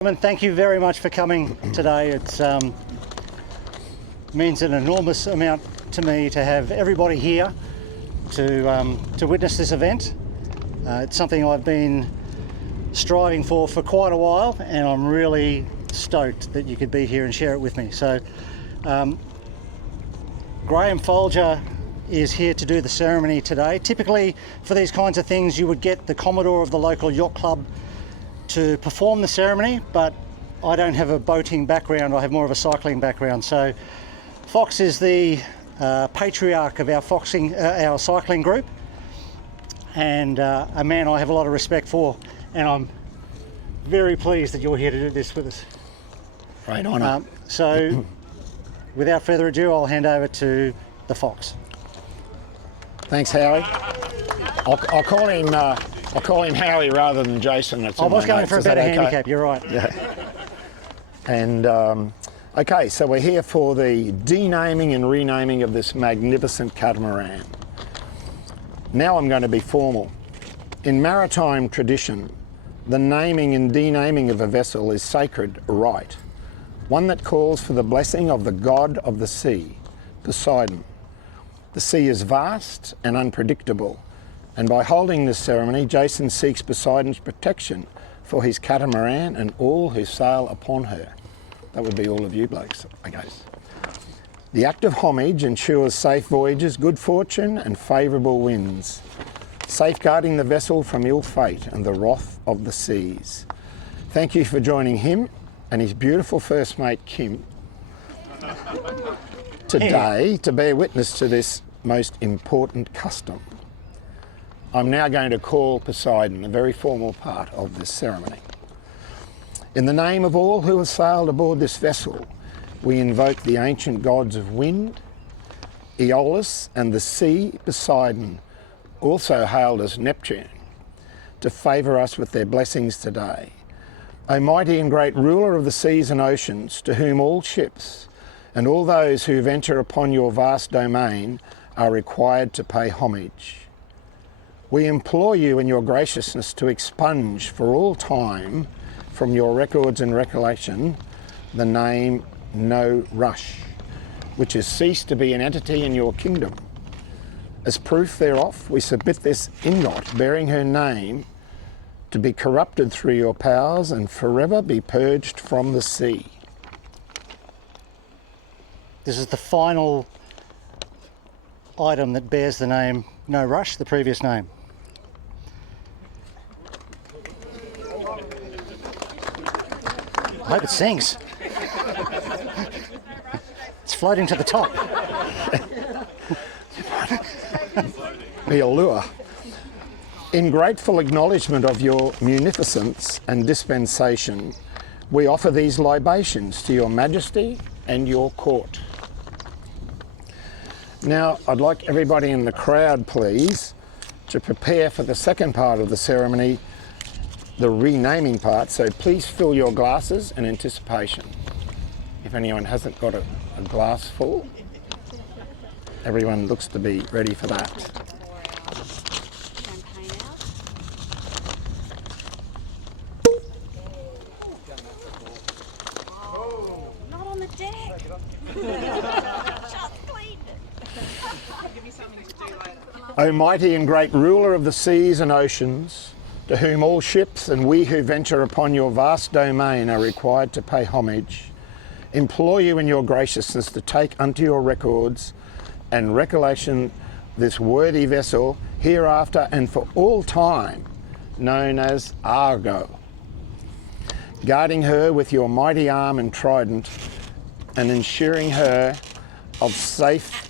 Thank you very much for coming today. It means an enormous amount to me to have everybody here to witness this event. It's something I've been striving for quite a while, and I'm really stoked that you could be here and share it with me. So Grahame Foulger is here to do the ceremony today. Typically for these kinds of things you would get the Commodore of the local yacht club to perform the ceremony, but I don't have a boating background, I have more of a cycling background. So Fox is the patriarch of our cycling group, and a man I have a lot of respect for, and I'm very pleased that you're here to do this with us. Great honour. So without further ado, I'll hand over to the Fox. Thanks, Howie. I'll call him Howie rather than Jason. I was going for a better handicap, you're right. Yeah. And okay, so we're here for the denaming and renaming of this magnificent catamaran. Now I'm going to be formal. In maritime tradition, the naming and denaming of a vessel is sacred rite, one that calls for the blessing of the god of the sea, Poseidon. The sea is vast and unpredictable, and by holding this ceremony, Jason seeks Poseidon's protection for his catamaran and all who sail upon her. That would be all of you blokes, I guess. The act of homage ensures safe voyages, good fortune and favourable winds, safeguarding the vessel from ill fate and the wrath of the seas. Thank you for joining him and his beautiful first mate, Kim, today to bear witness to this most important custom. I'm now going to call Poseidon, a very formal part of this ceremony. In the name of all who have sailed aboard this vessel, we invoke the ancient gods of wind, Aeolus, and the sea, Poseidon, also hailed as Neptune, to favour us with their blessings today. O mighty and great ruler of the seas and oceans, to whom all ships and all those who venture upon your vast domain are required to pay homage. We implore you in your graciousness to expunge for all time from your records and recollection the name No Rush, which has ceased to be an entity in your kingdom. As proof thereof, we submit this ingot bearing her name to be corrupted through your powers and forever be purged from the sea. This is the final item that bears the name No Rush, the previous name. I hope it sinks. It's floating to the top. The allure. In grateful acknowledgement of your munificence and dispensation, we offer these libations to your majesty and your court. Now, I'd like everybody in the crowd, please, to prepare for the second part of the ceremony, the renaming part, so please fill your glasses in anticipation. If anyone hasn't got a glass full, everyone looks to be ready for that. Not on the deck. Just cleaned it. O mighty and great ruler of the seas and oceans, to whom all ships and we who venture upon your vast domain are required to pay homage, implore you in your graciousness to take unto your records and recollection this worthy vessel hereafter and for all time known as Argo, guarding her with your mighty arm and trident and ensuring her of safe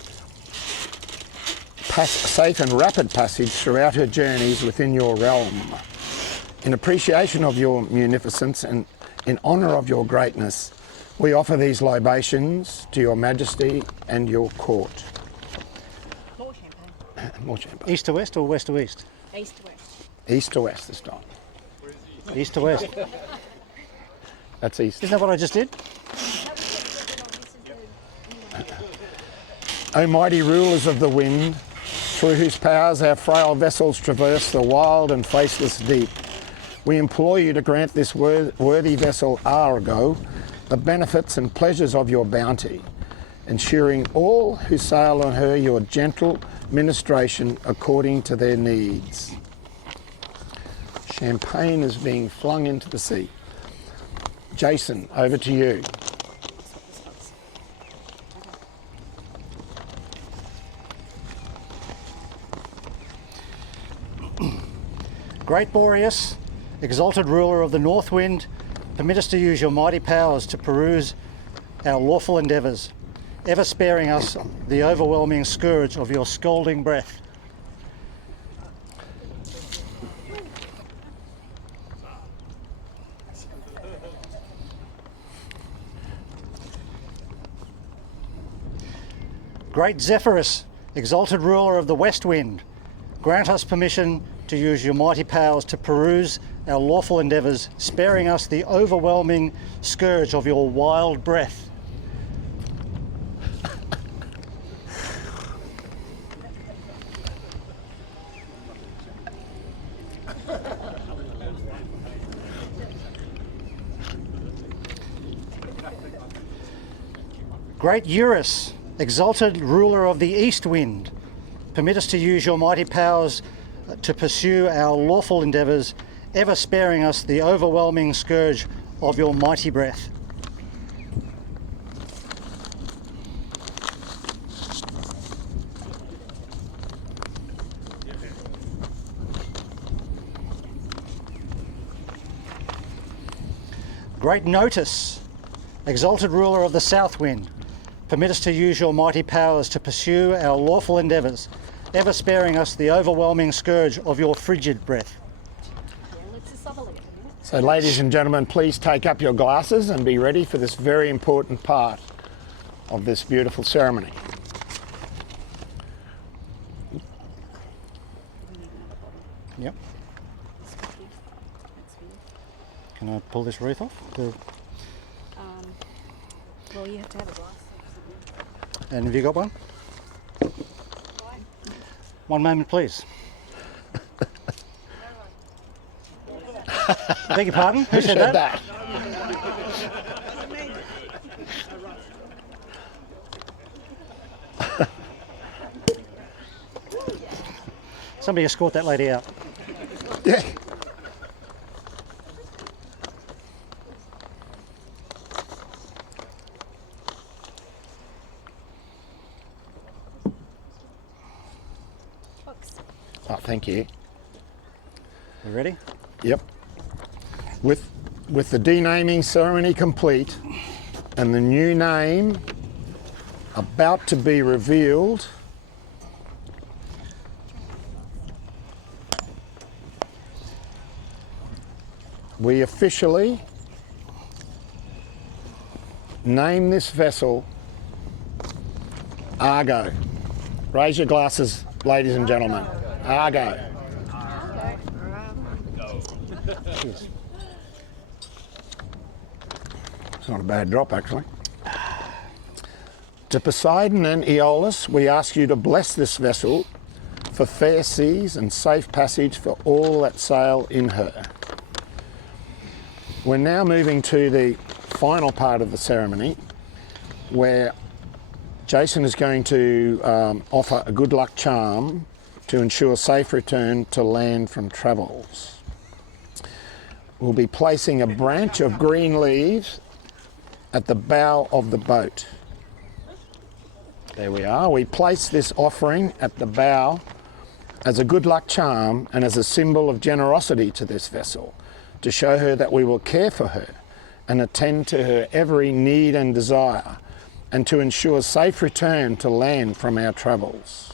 and rapid passage throughout her journeys within your realm. In appreciation of your munificence and in honour of your greatness, we offer these libations to your majesty and your court. More champagne. More champagne. East to west or west to east? East to west. East to west this time. East to west. That's east. Isn't that what I just did? O mighty rulers of the wind, through whose powers our frail vessels traverse the wild and faceless deep, we implore you to grant this worthy vessel Argo the benefits and pleasures of your bounty, ensuring all who sail on her your gentle ministration according to their needs. Champagne is being flung into the sea. Jason, over to you. Great Boreas, exalted ruler of the north wind, permit us to use your mighty powers to peruse our lawful endeavours, ever sparing us the overwhelming scourge of your scalding breath. Great Zephyrus, exalted ruler of the west wind, grant us permission to use your mighty powers to peruse our lawful endeavours, sparing us the overwhelming scourge of your wild breath. Great Eurus, exalted ruler of the east wind, permit us to use your mighty powers to pursue our lawful endeavours, ever sparing us the overwhelming scourge of your mighty breath. Great Notice, exalted ruler of the south wind, permit us to use your mighty powers to pursue our lawful endeavours, ever sparing us the overwhelming scourge of your frigid breath. So ladies and gentlemen, please take up your glasses and be ready for this very important part of this beautiful ceremony. Yep. Can I pull this wreath off? Well, you have to have a glass. And have you got one? One moment, please. I beg your pardon? Who said that? Somebody escort that lady out. Yeah. Oh, thank you. You ready? Yep. With the denaming ceremony complete and the new name about to be revealed, we officially name this vessel Argo. Raise your glasses, ladies and gentlemen. Argo. Cheers. It's not a bad drop, actually. To Poseidon and Aeolus, we ask you to bless this vessel for fair seas and safe passage for all that sail in her. We're now moving to the final part of the ceremony, where Jason is going to offer a good luck charm to ensure safe return to land from travels. We'll be placing a branch of green leaves at the bow of the boat. There we are. We place this offering at the bow as a good luck charm and as a symbol of generosity to this vessel, to show her that we will care for her and attend to her every need and desire, and to ensure safe return to land from our travels.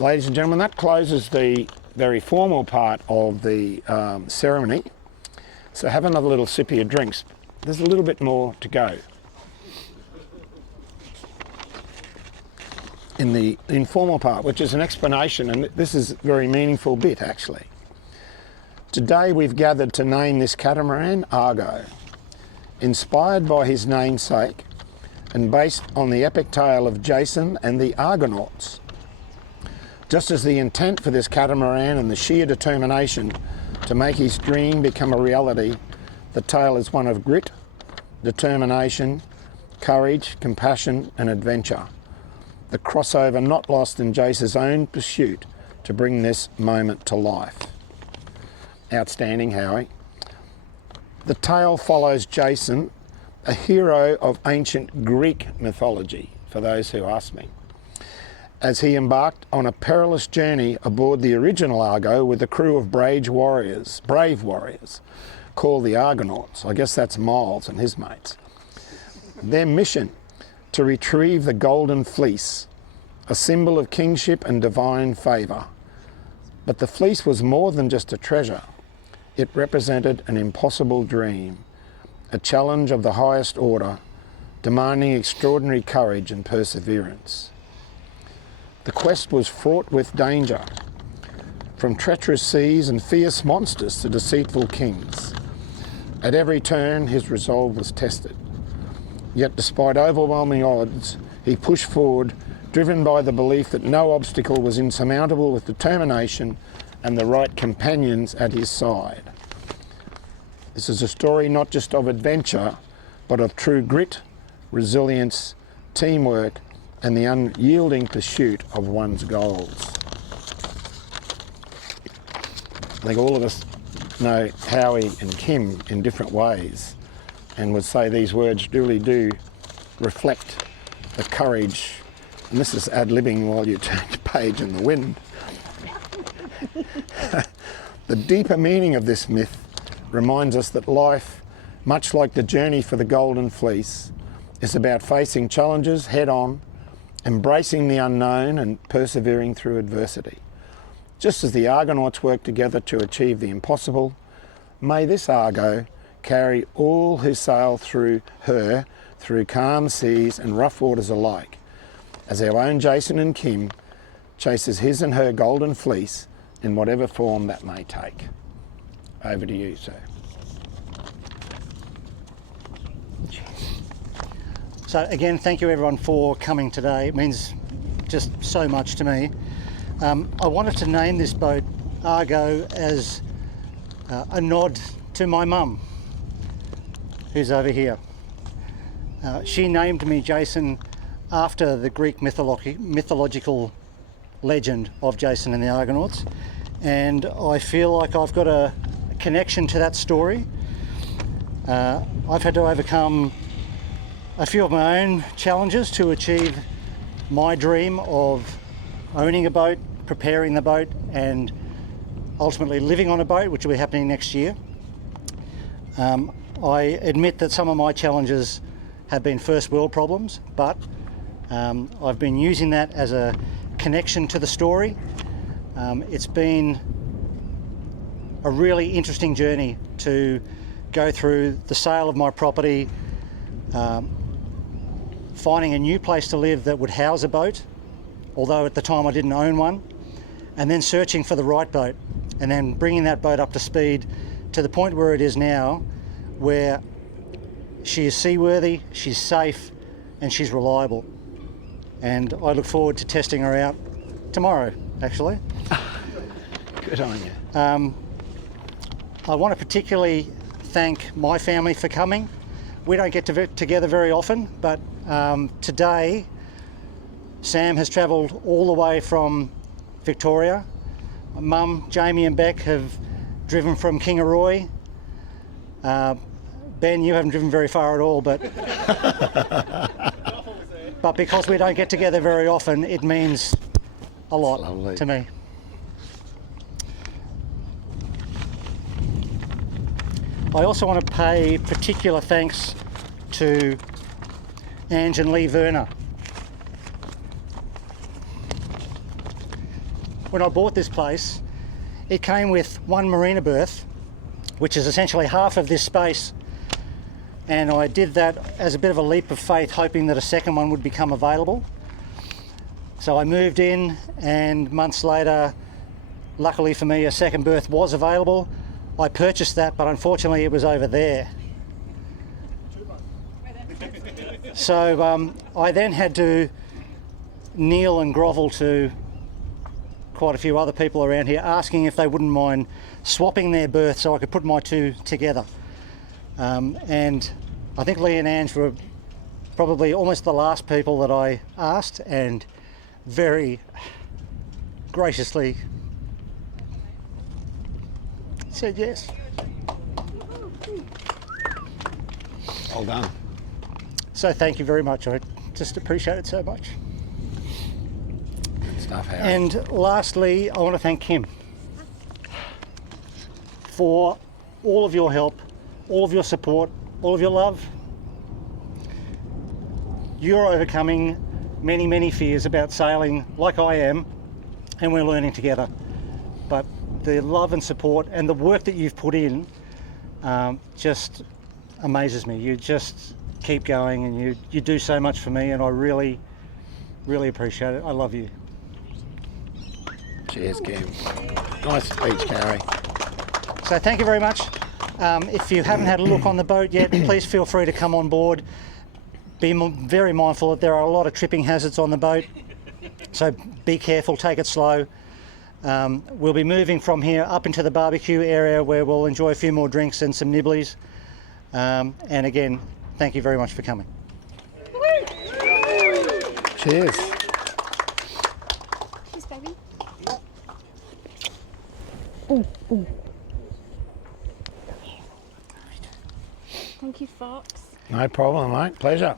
Ladies and gentlemen, that closes the very formal part of the ceremony. So have another little sip of your drinks. There's a little bit more to go. In the informal part, which is an explanation, and this is a very meaningful bit actually. Today we've gathered to name this catamaran Argo, inspired by his namesake and based on the epic tale of Jason and the Argonauts. Just as the intent for this catamaran and the sheer determination to make his dream become a reality, the tale is one of grit, determination, courage, compassion and adventure. The crossover not lost in Jace's own pursuit to bring this moment to life. Outstanding, Howie. The tale follows Jason, a hero of ancient Greek mythology, for those who ask me, as he embarked on a perilous journey aboard the original Argo with a crew of brave warriors, called the Argonauts. I guess that's Miles and his mates. Their mission, to retrieve the Golden Fleece, a symbol of kingship and divine favour. But the fleece was more than just a treasure. It represented an impossible dream, a challenge of the highest order, demanding extraordinary courage and perseverance. The quest was fraught with danger, from treacherous seas and fierce monsters to deceitful kings. At every turn, his resolve was tested. Yet despite overwhelming odds, he pushed forward, driven by the belief that no obstacle was insurmountable, with determination and the right companions at his side. This is a story not just of adventure, but of true grit, resilience, teamwork, and the unyielding pursuit of one's goals. I think all of us know Howie and Kim in different ways, and would say these words really do reflect the courage, and this is ad-libbing while you turn the page in the wind. The deeper meaning of this myth reminds us that life, much like the journey for the Golden Fleece, is about facing challenges head-on, embracing the unknown and persevering through adversity. Just as the Argonauts worked together to achieve the impossible, may this Argo carry all who sail through her through calm seas and rough waters alike, as our own Jason and Kim chases his and her Golden Fleece in whatever form that may take. Over to you, sir. So again, thank you everyone for coming today. It means just so much to me. I wanted to name this boat Argo as a nod to my mum, who's over here. She named me Jason after the Greek mythological legend of Jason and the Argonauts, and I feel like I've got a connection to that story. I've had to overcome a few of my own challenges to achieve my dream of owning a boat, preparing the boat, and ultimately living on a boat, which will be happening next year. I admit that some of my challenges have been first world problems, but I've been using that as a connection to the story. It's been a really interesting journey to go through the sale of my property, finding a new place to live that would house a boat, although at the time I didn't own one, and then searching for the right boat, and then bringing that boat up to speed to the point where it is now, where she is seaworthy, she's safe, and she's reliable. And I look forward to testing her out tomorrow, actually. Good on you. I want to particularly thank my family for coming. We don't get together very often, but today Sam has travelled all the way from Victoria. Mum, Jamie and Beck have driven from Kingaroy. Ben, you haven't driven very far at all, but because we don't get together very often, it means a lot to me. I also want to pay particular thanks to Ange and Lee Werner. When I bought this place, it came with one marina berth, which is essentially half of this space, and I did that as a bit of a leap of faith, hoping that a second one would become available. So I moved in, and months later, luckily for me, a second berth was available. I purchased that, but unfortunately it was over there. So I then had to kneel and grovel to quite a few other people around here asking if they wouldn't mind swapping their berth so I could put my two together. And I think Lee and Ange were probably almost the last people that I asked, and very graciously said yes. Well done. So thank you very much. I just appreciate it so much. Good stuff, Harry. And lastly, I want to thank Kim for all of your help, all of your support, all of your love. You're overcoming many, many fears about sailing like I am, and we're learning together. But the love and support and the work that you've put in just amazes me. You just keep going, and you do so much for me, and I really, really appreciate it. I love you. Cheers, Kim. Nice speech, Harry. So thank you very much. If you haven't had a look on the boat yet, please feel free to come on board. Be very mindful that there are a lot of tripping hazards on the boat, so be careful, take it slow. We'll be moving from here up into the barbecue area where we'll enjoy a few more drinks and some nibblies. And again, thank you very much for coming. Cheers. Cheers, baby. Thank you, Fox. No problem, mate. Pleasure.